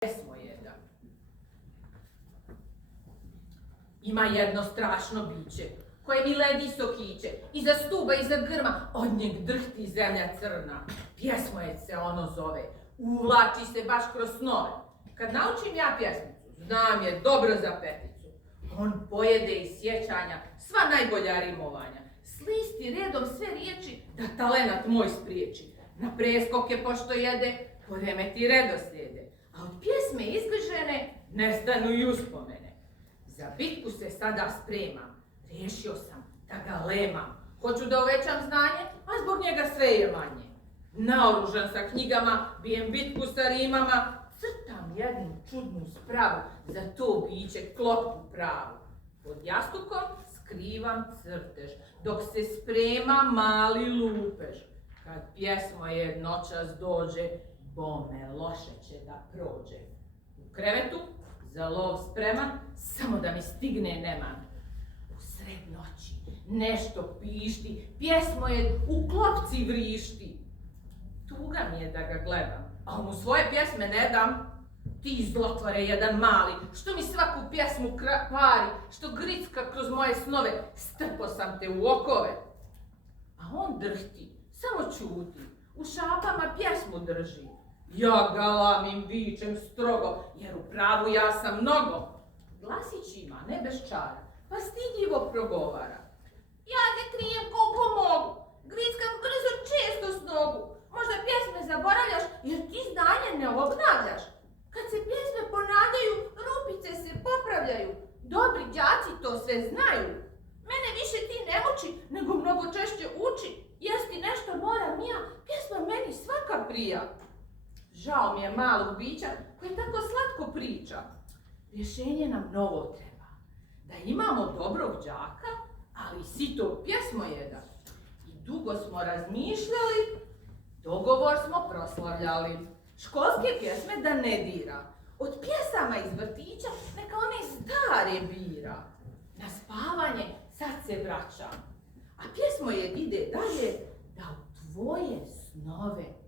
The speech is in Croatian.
Pjesmo jedan. Ima jedno strašno biće, koje mi ledi sokiće, iza stuba, iza grma, od njeg drhti zemlja crna. Pjesmojed se ono zove, uvlači se baš kroz snove. Kad naučim ja pjesmicu, znam je dobro za peticu. On pojede iz sjećanja sva najbolja rimovanja. Slisti redom sve riječi da talenat moj spriječi. Na preskoke pošto jede, poremeti redoslijede. A od pjesme izgližene nestanu i uspomene. Za bitku se sada spremam, riješio sam da ga lemam. Hoću da uvećam znanje, a zbog njega sve je manje. Naoružan sa knjigama, bijem bitku sa rimama, crtam jednu čudnu spravu, za to biće klopku pravu. Pod jastukom skrivam crtež, dok se sprema mali lupež. Kad pjesmo jednočas dođe, bome loše će da prođe. U krevetu, za lov spreman, samo da mi stigne neman. U sred noći nešto pišti, pjesmo je u klopci vrišti. Tuga mi je da ga gledam, a mu svoje pjesme ne dam. Ti zlotvore jedan mali, što mi svaku pjesmu kvari, što gricka kroz moje snove, strpo sam te u okove. A on drhti, samo čuti, u šapama pjesmu drži. Ja galamim, vičem strogo, jer u pravu ja sam mnogo. Glasić ima, ne bez čara, pa stidljivo progovara. Ja te krijem koliko mogu, grickam brzo često s nogu. Možda pjesme zaboravljaš, jer ti znanje ne obnavljaš. Kad se pjesme ponavljaju, rupice se popravljaju. Dobri đaci to sve znaju. Mene više ti ne muči, nego mnogo češće uči. Jesti nešto moram ja, pjesma meni svaka prija. Žao mi je malog bića koji tako slatko priča. Rješenje nam novo treba. Da imamo dobrog đaka, ali sitog pjesmojeda. I dugo smo razmišljali, dogovor smo proslavljali. Školske pjesme da ne dira. Od pjesama iz vrtića neka one stare bira. Na spavanje sad se vraćam. A pjesmojed ide dalje da u tvoje snove